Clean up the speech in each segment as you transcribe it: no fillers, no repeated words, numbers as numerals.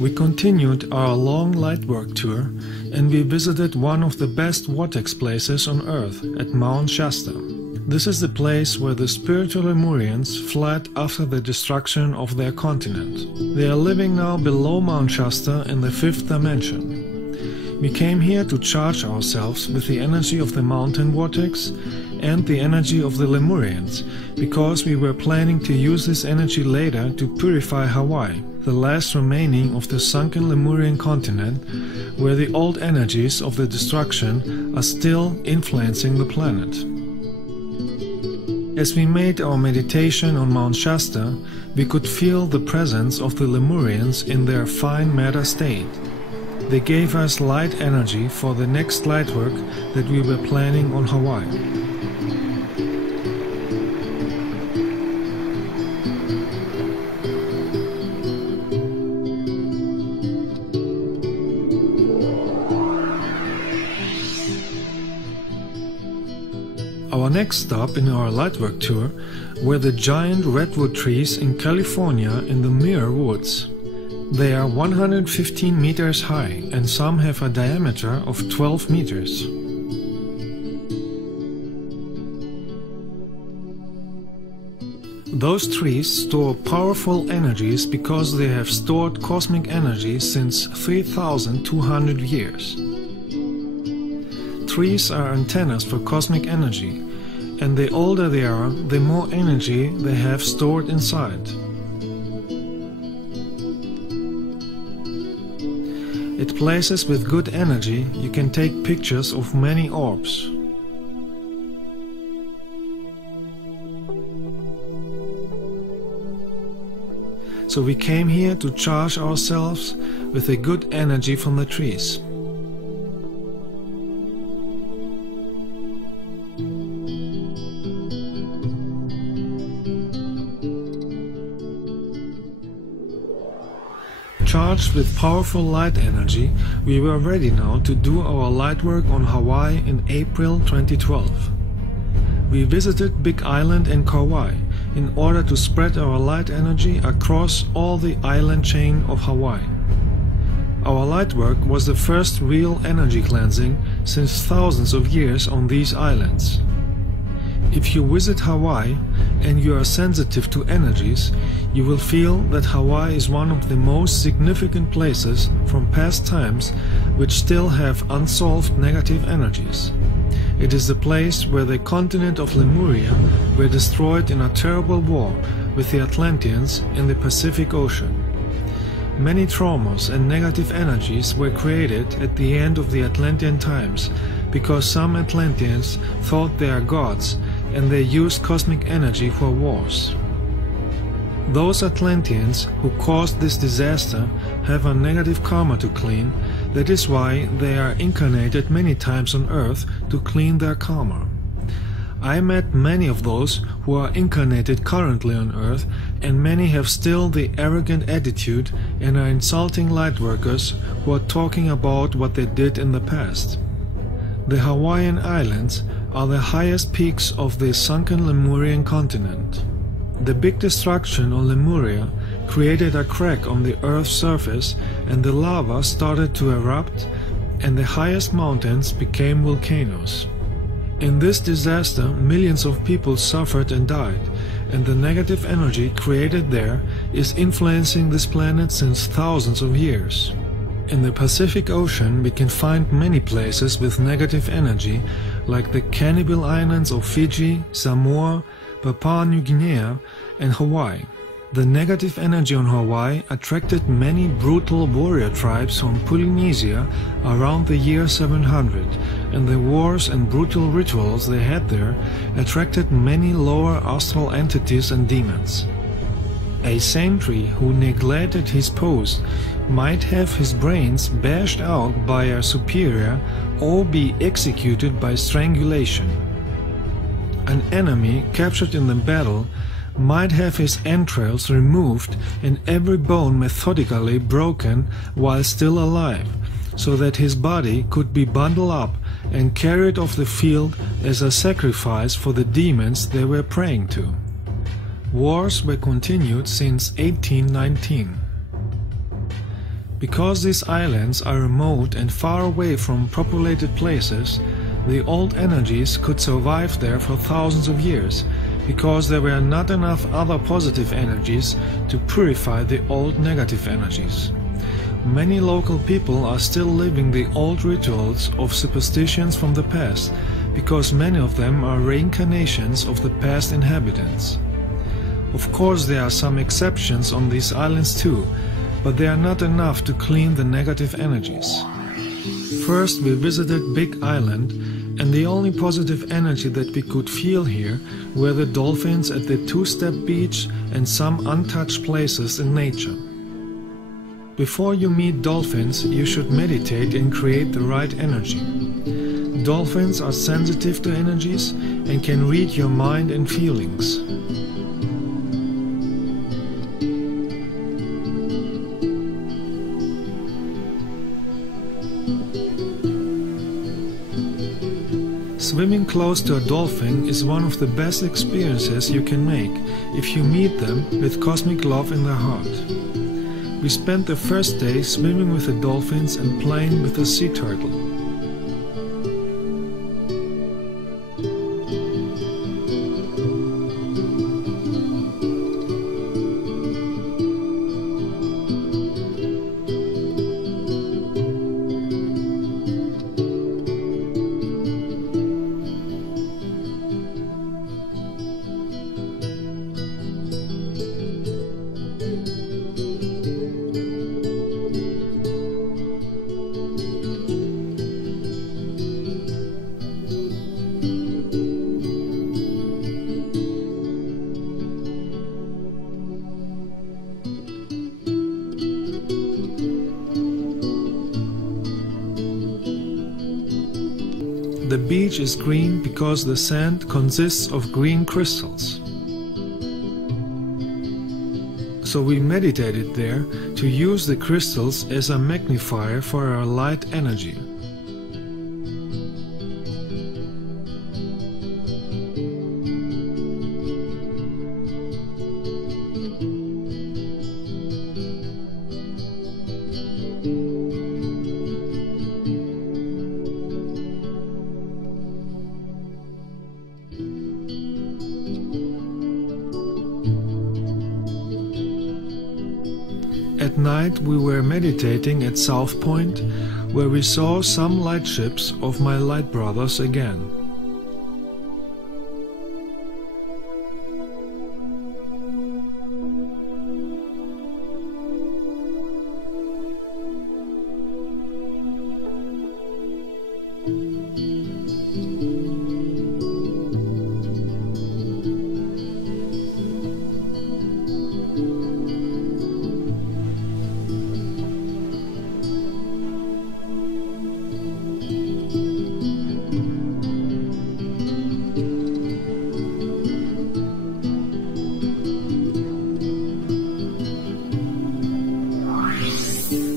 We continued our long lightwork tour and we visited one of the best vortex places on Earth at Mount Shasta. This is the place where the spiritual Lemurians fled after the destruction of their continent. They are living now below Mount Shasta in the fifth dimension. We came here to charge ourselves with the energy of the mountain vortex and the energy of the Lemurians, because we were planning to use this energy later to purify Hawaii, the last remaining of the sunken Lemurian continent, where the old energies of the destruction are still influencing the planet. As we made our meditation on Mount Shasta, we could feel the presence of the Lemurians in their fine matter state. They gave us light energy for the next light work that we were planning on Hawaii. Our next stop in our lightwork tour were the giant redwood trees in California in the Muir Woods. They are 115 meters high and some have a diameter of 12 meters. Those trees store powerful energies because they have stored cosmic energy since 3,200 years. Trees are antennas for cosmic energy, and the older they are, the more energy they have stored inside. At places with good energy, you can take pictures of many orbs. So we came here to charge ourselves with the good energy from the trees. Charged with powerful light energy, we were ready now to do our light work on Hawaii in April 2012. We visited Big Island and Kauai in order to spread our light energy across all the island chain of Hawaii. Our light work was the first real energy cleansing since thousands of years on these islands. If you visit Hawaii and you are sensitive to energies, you will feel that Hawaii is one of the most significant places from past times which still have unsolved negative energies. It is the place where the continent of Lemuria were destroyed in a terrible war with the Atlanteans in the Pacific Ocean. Many traumas and negative energies were created at the end of the Atlantean times because some Atlanteans thought they are gods and they used cosmic energy for wars. Those Atlanteans who caused this disaster have a negative karma to clean. That is why they are incarnated many times on Earth to clean their karma. I met many of those who are incarnated currently on Earth, and many have still the arrogant attitude and are insulting lightworkers who are talking about what they did in the past. The Hawaiian Islands are the highest peaks of the sunken Lemurian continent. The big destruction on Lemuria created a crack on the Earth's surface and the lava started to erupt and the highest mountains became volcanoes. In this disaster, millions of people suffered and died, and the negative energy created there is influencing this planet since thousands of years. In the Pacific Ocean, we can find many places with negative energy, like the Cannibal Islands of Fiji, Samoa, Papua New Guinea, and Hawaii. The negative energy on Hawaii attracted many brutal warrior tribes from Polynesia around the year 700, and the wars and brutal rituals they had there attracted many lower astral entities and demons. A sentry who neglected his post might have his brains bashed out by a superior or be executed by strangulation. An enemy captured in the battle might have his entrails removed and every bone methodically broken while still alive, so that his body could be bundled up and carried off the field as a sacrifice for the demons they were praying to. Wars were continued since 1819. Because these islands are remote and far away from populated places, the old energies could survive there for thousands of years, because there were not enough other positive energies to purify the old negative energies. Many local people are still living the old rituals of superstitions from the past, because many of them are reincarnations of the past inhabitants. Of course, there are some exceptions on these islands too, but they are not enough to clean the negative energies. First, we visited Big Island, and the only positive energy that we could feel here were the dolphins at the two-step beach and some untouched places in nature. Before you meet dolphins, you should meditate and create the right energy. Dolphins are sensitive to energies and can read your mind and feelings. Swimming close to a dolphin is one of the best experiences you can make if you meet them with cosmic love in their heart. We spent the first day swimming with the dolphins and playing with the sea turtle. The beach is green because the sand consists of green crystals. So we meditated there to use the crystals as a magnifier for our light energy. At night we were meditating at South Point, where we saw some lightships of my light brothers again.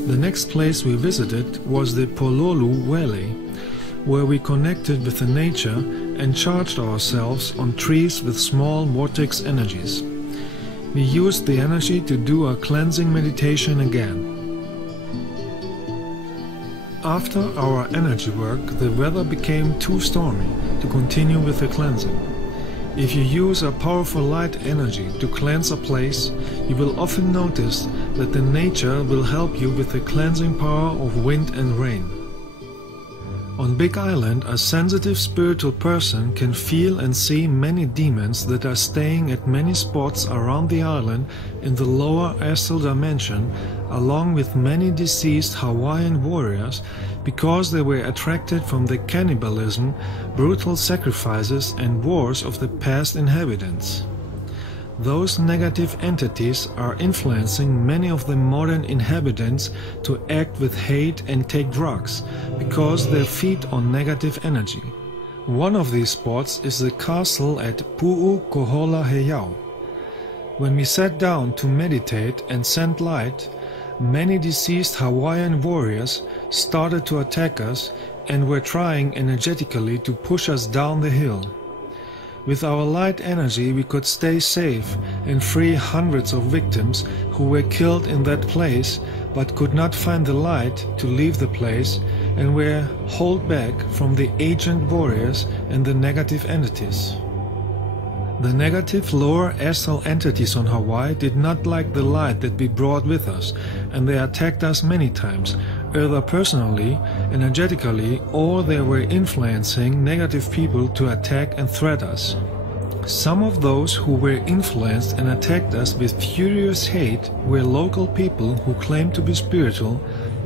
The next place we visited was the Pololu Valley, where we connected with the nature and charged ourselves on trees with small vortex energies. We used the energy to do a cleansing meditation again. After our energy work, the weather became too stormy to continue with the cleansing. If you use a powerful light energy to cleanse a place, you will often notice that the nature will help you with the cleansing power of wind and rain. On Big Island, a sensitive spiritual person can feel and see many demons that are staying at many spots around the island in the lower astral dimension, along with many deceased Hawaiian warriors, because they were attracted from the cannibalism, brutal sacrifices and wars of the past inhabitants. Those negative entities are influencing many of the modern inhabitants to act with hate and take drugs, because they feed on negative energy. One of these spots is the castle at Pu'ukohola-Heiau. When we sat down to meditate and send light, many deceased Hawaiian warriors started to attack us and were trying energetically to push us down the hill. With our light energy we could stay safe and free hundreds of victims who were killed in that place but could not find the light to leave the place and were held back from the ancient warriors and the negative entities. The negative lower astral entities on Hawaii did not like the light that we brought with us, and they attacked us many times, either personally, energetically, or they were influencing negative people to attack and threat us. Some of those who were influenced and attacked us with furious hate were local people who claimed to be spiritual,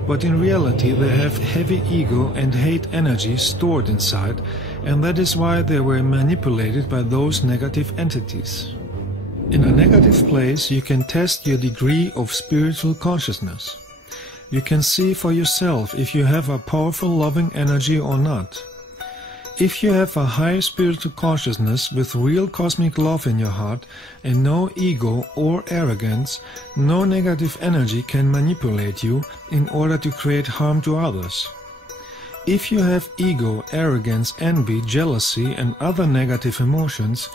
but in reality they have heavy ego and hate energy stored inside, and that is why they were manipulated by those negative entities. In a negative place you can test your degree of spiritual consciousness. You can see for yourself if you have a powerful loving energy or not. If you have a high spiritual consciousness with real cosmic love in your heart and no ego or arrogance, no negative energy can manipulate you in order to create harm to others. If you have ego, arrogance, envy, jealousy and other negative emotions,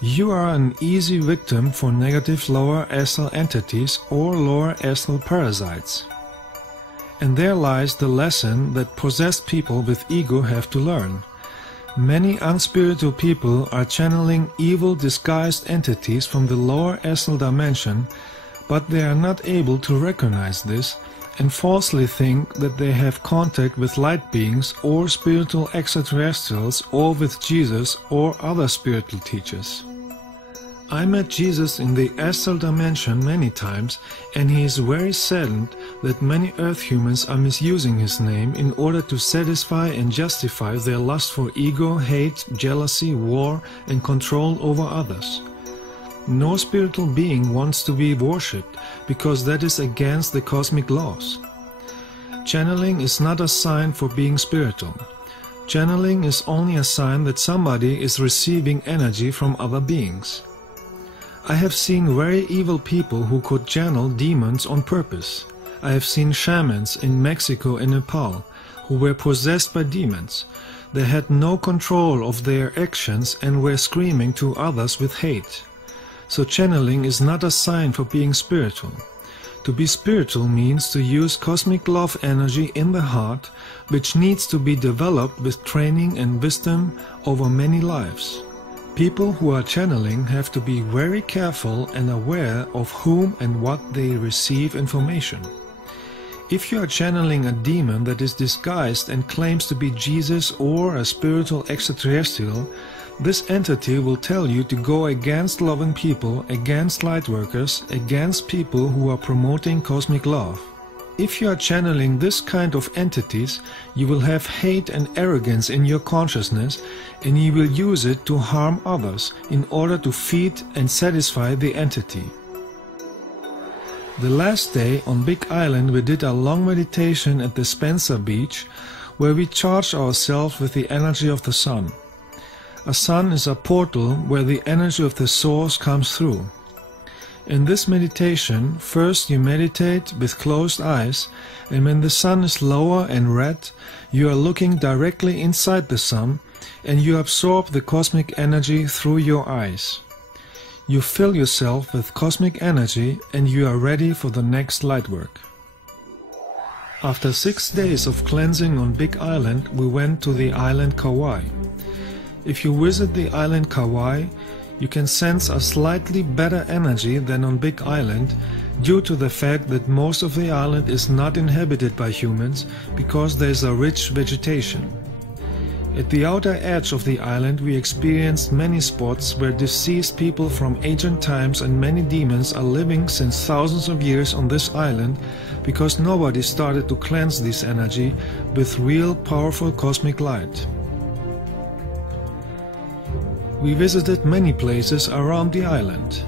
you are an easy victim for negative lower astral entities or lower astral parasites. And there lies the lesson that possessed people with ego have to learn. Many unspiritual people are channeling evil disguised entities from the lower astral dimension, but they are not able to recognize this and falsely think that they have contact with light beings or spiritual extraterrestrials or with Jesus or other spiritual teachers. I met Jesus in the astral dimension many times, and he is very saddened that many earth humans are misusing his name in order to satisfy and justify their lust for ego, hate, jealousy, war and control over others. No spiritual being wants to be worshipped because that is against the cosmic laws. Channeling is not a sign for being spiritual. Channeling is only a sign that somebody is receiving energy from other beings. I have seen very evil people who could channel demons on purpose. I have seen shamans in Mexico and Nepal who were possessed by demons. They had no control of their actions and were screaming to others with hate. So channeling is not a sign for being spiritual. To be spiritual means to use cosmic love energy in the heart, which needs to be developed with training and wisdom over many lives. People who are channeling have to be very careful and aware of whom and what they receive information. If you are channeling a demon that is disguised and claims to be Jesus or a spiritual extraterrestrial, this entity will tell you to go against loving people, against lightworkers, against people who are promoting cosmic love. If you are channeling this kind of entities, you will have hate and arrogance in your consciousness, and you will use it to harm others in order to feed and satisfy the entity. The last day on Big Island we did a long meditation at the Spencer Beach, where we charged ourselves with the energy of the sun. A sun is a portal where the energy of the source comes through. In this meditation, first you meditate with closed eyes, and when the sun is lower and red, you are looking directly inside the sun, and you absorb the cosmic energy through your eyes. You fill yourself with cosmic energy, and you are ready for the next light work. After 6 days of cleansing on Big Island, we went to the island Kauai. If you visit the island Kauai, you can sense a slightly better energy than on Big Island due to the fact that most of the island is not inhabited by humans because there is a rich vegetation. At the outer edge of the island we experienced many spots where deceased people from ancient times and many demons are living since thousands of years on this island because nobody started to cleanse this energy with real powerful cosmic light. We visited many places around the island.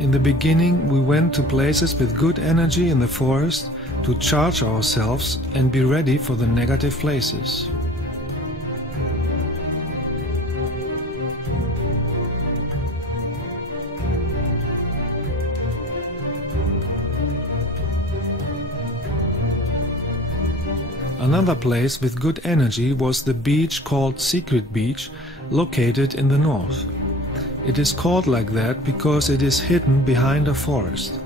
In the beginning we went to places with good energy in the forest to charge ourselves and be ready for the negative places. Another place with good energy was the beach called Secret Beach, located in the north. It is called like that because it is hidden behind a forest.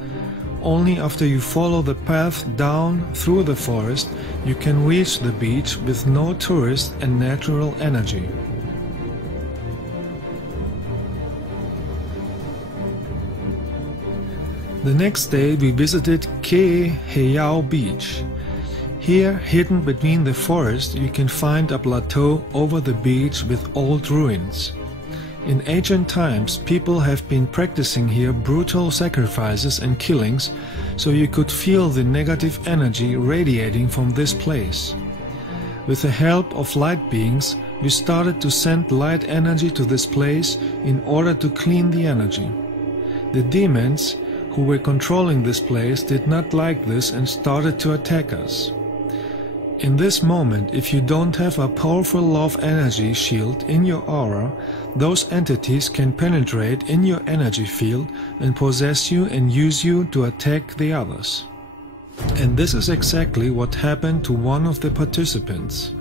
Only after you follow the path down through the forest, you can reach the beach with no tourist and natural energy. The next day we visited Ke Heiau Beach. Here, hidden between the forest, you can find a plateau over the beach with old ruins. In ancient times, people have been practicing here brutal sacrifices and killings, so you could feel the negative energy radiating from this place. With the help of light beings, we started to send light energy to this place in order to clean the energy. The demons who were controlling this place did not like this and started to attack us. In this moment, if you don't have a powerful love energy shield in your aura, those entities can penetrate in your energy field and possess you and use you to attack the others. And this is exactly what happened to one of the participants.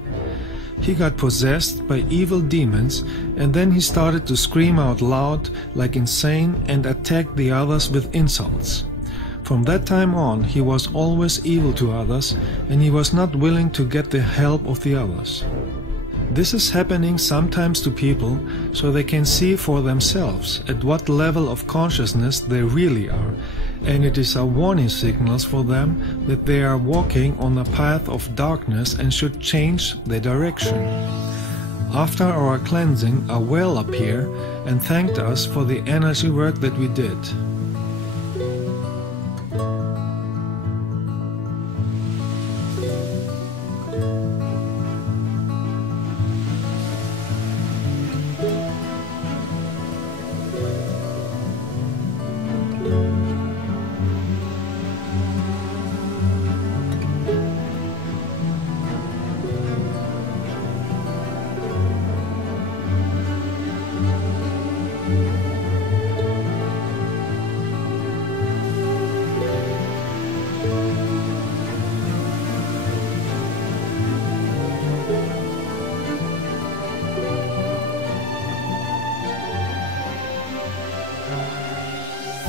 He got possessed by evil demons, and then he started to scream out loud like insane and attack the others with insults. From that time on, he was always evil to others, and he was not willing to get the help of the others. This is happening sometimes to people so they can see for themselves at what level of consciousness they really are, and it is a warning signal for them that they are walking on a path of darkness and should change their direction. After our cleansing, a whale appeared and thanked us for the energy work that we did.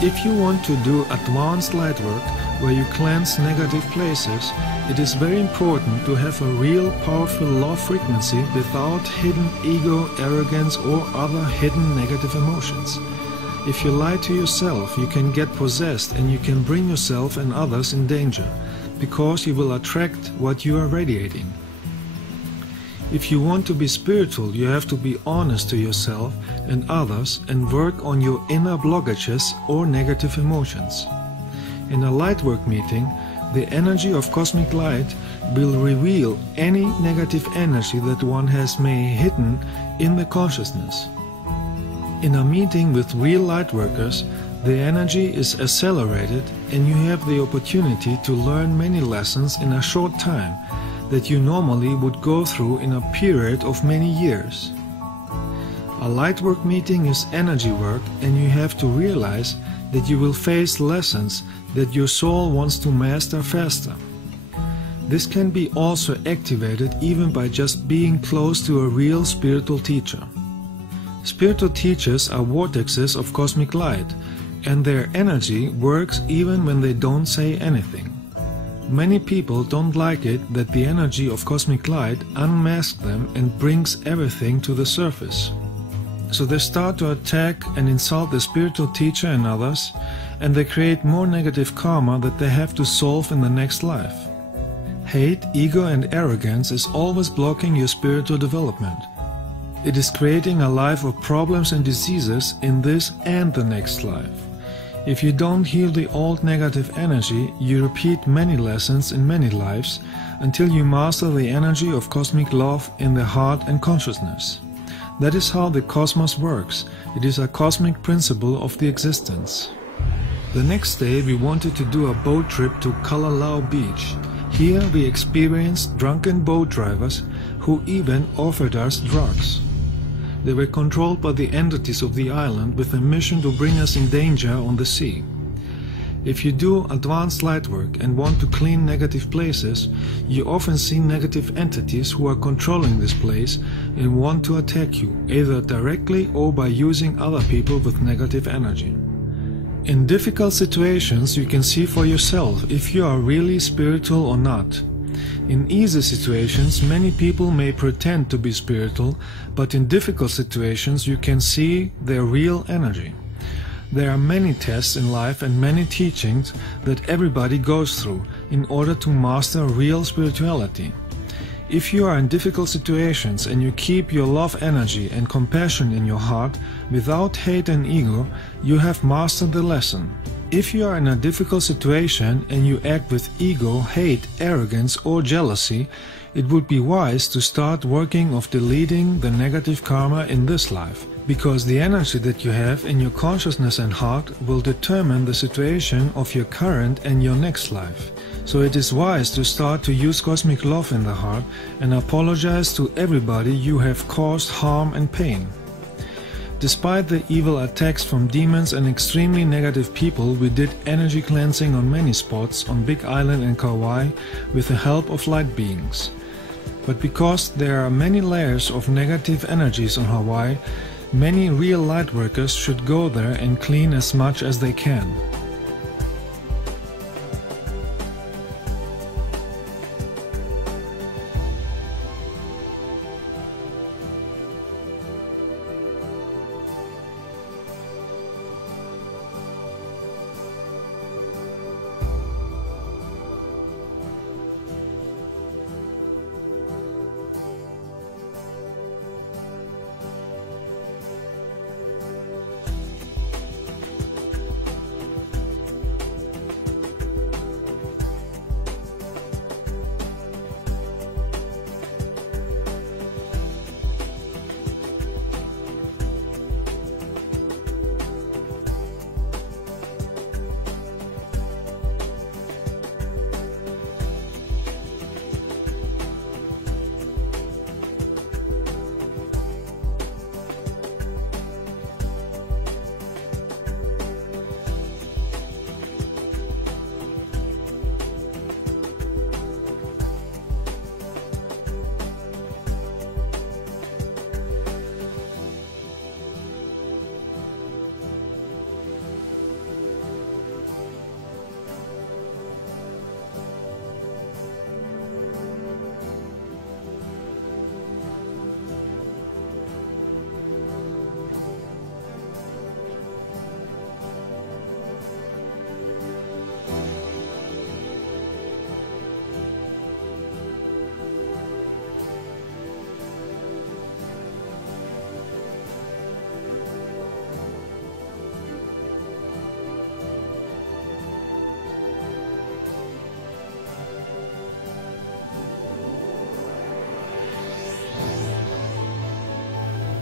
If you want to do advanced light work where you cleanse negative places, it is very important to have a real powerful love frequency without hidden ego, arrogance or other hidden negative emotions. If you lie to yourself, you can get possessed and you can bring yourself and others in danger, because you will attract what you are radiating. If you want to be spiritual, you have to be honest to yourself and others and work on your inner blockages or negative emotions. In a lightwork meeting, the energy of cosmic light will reveal any negative energy that one has may hidden in the consciousness. In a meeting with real lightworkers, the energy is accelerated and you have the opportunity to learn many lessons in a short time that you normally would go through in a period of many years. A lightwork meeting is energy work, and you have to realize that you will face lessons that your soul wants to master faster. This can be also activated even by just being close to a real spiritual teacher. Spiritual teachers are vortexes of cosmic light, and their energy works even when they don't say anything. Many people don't like it that the energy of cosmic light unmasks them and brings everything to the surface. So they start to attack and insult the spiritual teacher and others, and they create more negative karma that they have to solve in the next life. Hate, ego and arrogance is always blocking your spiritual development. It is creating a life of problems and diseases in this and the next life. If you don't heal the old negative energy, you repeat many lessons in many lives until you master the energy of cosmic love in the heart and consciousness. That is how the cosmos works. It is a cosmic principle of the existence. The next day we wanted to do a boat trip to Kalalau Beach. Here we experienced drunken boat drivers who even offered us drugs. They were controlled by the entities of the island with a mission to bring us in danger on the sea. If you do advanced light work and want to clean negative places, you often see negative entities who are controlling this place and want to attack you, either directly or by using other people with negative energy. In difficult situations, you can see for yourself if you are really spiritual or not. In easy situations, many people may pretend to be spiritual, but in difficult situations you can see their real energy. There are many tests in life and many teachings that everybody goes through in order to master real spirituality. If you are in difficult situations and you keep your love energy and compassion in your heart without hate and ego, you have mastered the lesson. If you are in a difficult situation and you act with ego, hate, arrogance or jealousy, it would be wise to start working of deleting the negative karma in this life, because the energy that you have in your consciousness and heart will determine the situation of your current and your next life. So it is wise to start to use cosmic love in the heart and apologize to everybody you have caused harm and pain. Despite the evil attacks from demons and extremely negative people, we did energy cleansing on many spots on Big Island and Kauai with the help of light beings. But because there are many layers of negative energies on Hawaii, many real light workers should go there and clean as much as they can.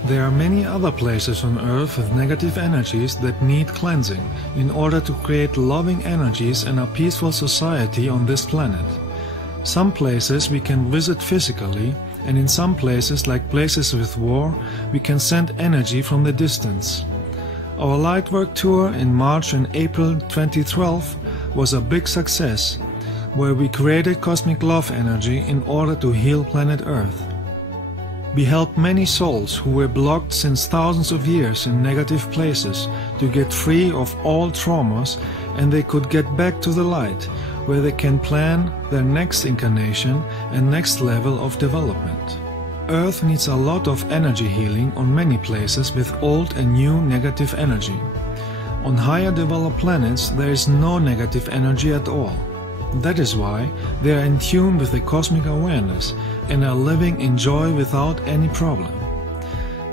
There are many other places on Earth with negative energies that need cleansing in order to create loving energies and a peaceful society on this planet. Some places we can visit physically, and in some places, like places with war, we can send energy from the distance. Our Lightwork tour in March and April 2012 was a big success, where we created cosmic love energy in order to heal planet Earth. We helped many souls who were blocked since thousands of years in negative places to get free of all traumas, and they could get back to the light, where they can plan their next incarnation and next level of development. Earth needs a lot of energy healing on many places with old and new negative energy. On higher developed planets there is no negative energy at all. That is why they are in tune with the cosmic awareness and are living in joy without any problem.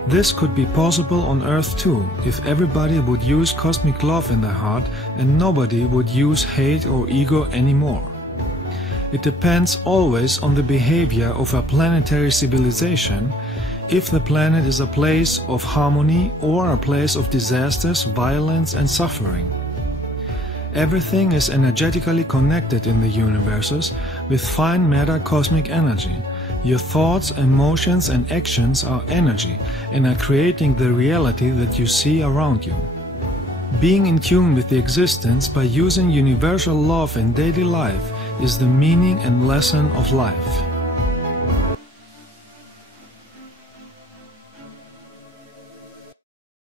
This could be possible on Earth too, if everybody would use cosmic love in their heart and nobody would use hate or ego anymore. It depends always on the behavior of a planetary civilization, if the planet is a place of harmony or a place of disasters, violence and suffering. Everything is energetically connected in the universes with fine matter cosmic energy. Your thoughts, emotions and actions are energy and are creating the reality that you see around you. Being in tune with the existence by using universal love in daily life is the meaning and lesson of life.